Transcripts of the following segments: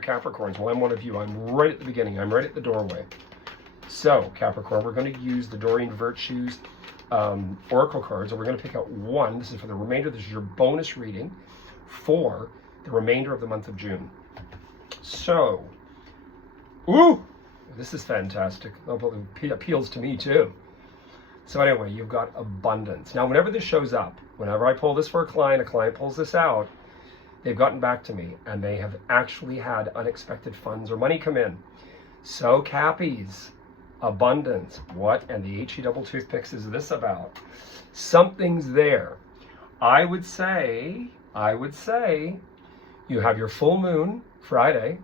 Capricorns. Well, I'm one of you. I'm right at the beginning. I'm right at the doorway. So, Capricorn, we're going to use the Doreen Virtues Oracle cards, and we're going to pick out one. This is for the remainder. This is your bonus reading for the remainder of the month of June. So, ooh, this is fantastic. It appeals to me too. So anyway, you've got abundance. Now, whenever this shows up, whenever I pull this for a client pulls this out, they've gotten back to me and they have actually had unexpected funds or money come in. So Cappies, abundance. What and the HE double toothpicks is this about? Something's there. I would say you have your full moon Friday.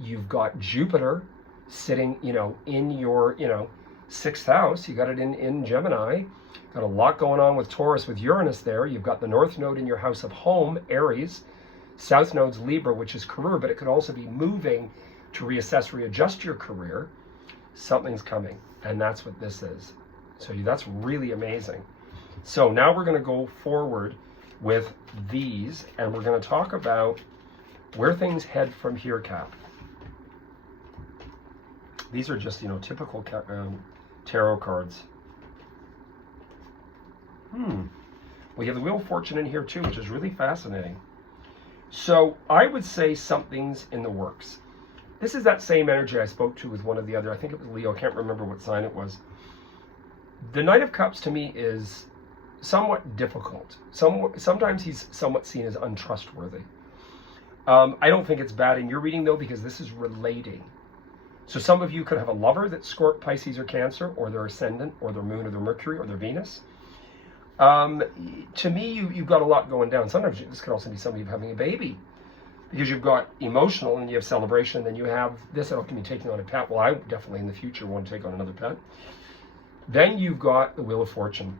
You've got Jupiter sitting, in your, 6th house. You got it in Gemini. Got a lot going on with Taurus, with Uranus there. You've got the North Node in your house of home, Aries. South Node's Libra, which is career, but it could also be moving to reassess, readjust your career. Something's coming, and that's what this is. So that's really amazing. So now we're going to go forward with these, and we're going to talk about where things head from here, Cap. These are just, typical tarot cards. We have the Wheel of Fortune in here too, which is really fascinating. So I would say something's in the works. This is that same energy I spoke to with one of the other, I think it was Leo, I can't remember what sign it was. The Knight of Cups to me is somewhat difficult. Sometimes he's somewhat seen as untrustworthy. I don't think it's bad in your reading though, because this is relating. So some of you could have a lover that's Scorpio, Pisces, or Cancer, or their ascendant, or their moon, or their Mercury, or their Venus. To me, you've got a lot going down. Sometimes this could also be somebody having a baby, because you've got emotional and you have celebration, and then you have this that can be taking on a pet. Well, I definitely in the future want to take on another pet. Then you've got the Wheel of Fortune.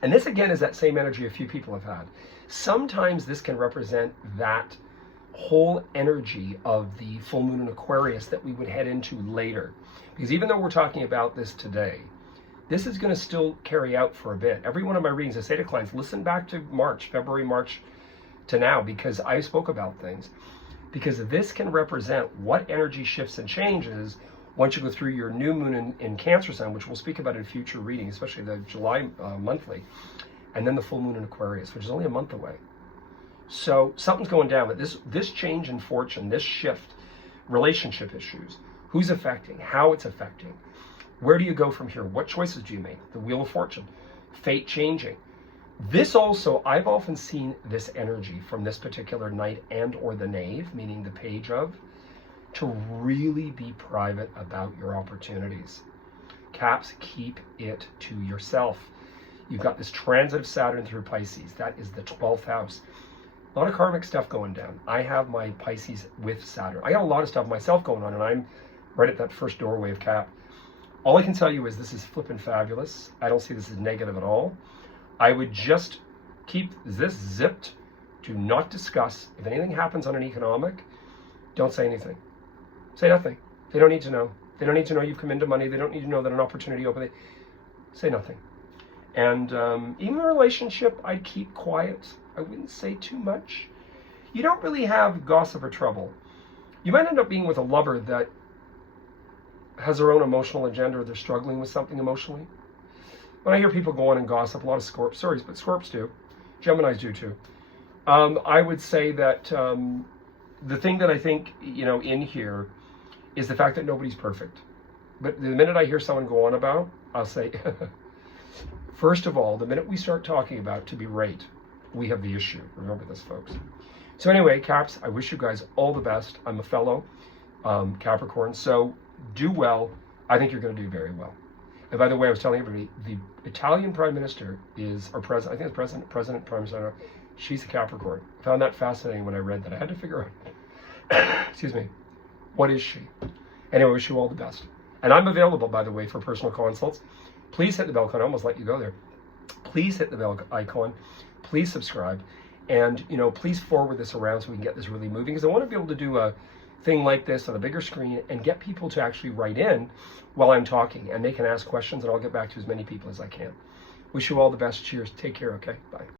And this again is that same energy a few people have had. Sometimes this can represent that whole energy of the full moon in Aquarius that we would head into later. Because even though we're talking about this today, this is going to still carry out for a bit. Every one of my readings, I say to clients, listen back to February, March to now, because I spoke about things. Because this can represent what energy shifts and changes once you go through your new moon in Cancer sign, which we'll speak about in future readings, especially the July monthly, and then the full moon in Aquarius, which is only a month away. So something's going down, but this change in fortune, this shift, relationship issues, who's affecting, how it's affecting, where do you go from here, what choices do you make, the Wheel of Fortune, fate changing. This also, I've often seen this energy from this particular knight and or the knave, meaning the page of, to really be private about your opportunities. Caps, keep it to yourself. You've got this transit of Saturn through Pisces. That is the 12th house. A lot of karmic stuff going down. I have my Pisces with Saturn. I got a lot of stuff myself going on, and I'm right at that first doorway of Cap. All I can tell you is this is flippin' fabulous. I don't see this as negative at all. I would just keep this zipped. Do not discuss. If anything happens on an economic, don't say anything. Say nothing. They don't need to know. They don't need to know you've come into money. They don't need to know that an opportunity opened. Say nothing. And even a relationship, I'd keep quiet. I wouldn't say too much. You don't really have gossip or trouble. You might end up being with a lover that has their own emotional agenda, or they're struggling with something emotionally. When I hear people go on and gossip, a lot of Scorpios, but Scorpios do. Geminis do too. I would say that the thing that I think, in here is the fact that nobody's perfect. But the minute I hear someone go on about, I'll say, first of all, the minute we start talking about to be right, we have the issue. Remember this, folks. So anyway, Caps, I wish you guys all the best. I'm a fellow Capricorn, so do well. I think you're going to do very well. And by the way, I was telling everybody, the Italian Prime Minister is, or President, I think it's President, Prime Minister, she's a Capricorn. I found that fascinating when I read that. I had to figure out, excuse me, what is she? Anyway, I wish you all the best. And I'm available, by the way, for personal consults. Please hit the bell icon. I almost let you go there. Please hit the bell icon. Please subscribe. And, please forward this around so we can get this really moving. Because I want to be able to do a thing like this on a bigger screen and get people to actually write in while I'm talking. And they can ask questions, and I'll get back to as many people as I can. Wish you all the best. Cheers. Take care, okay? Bye.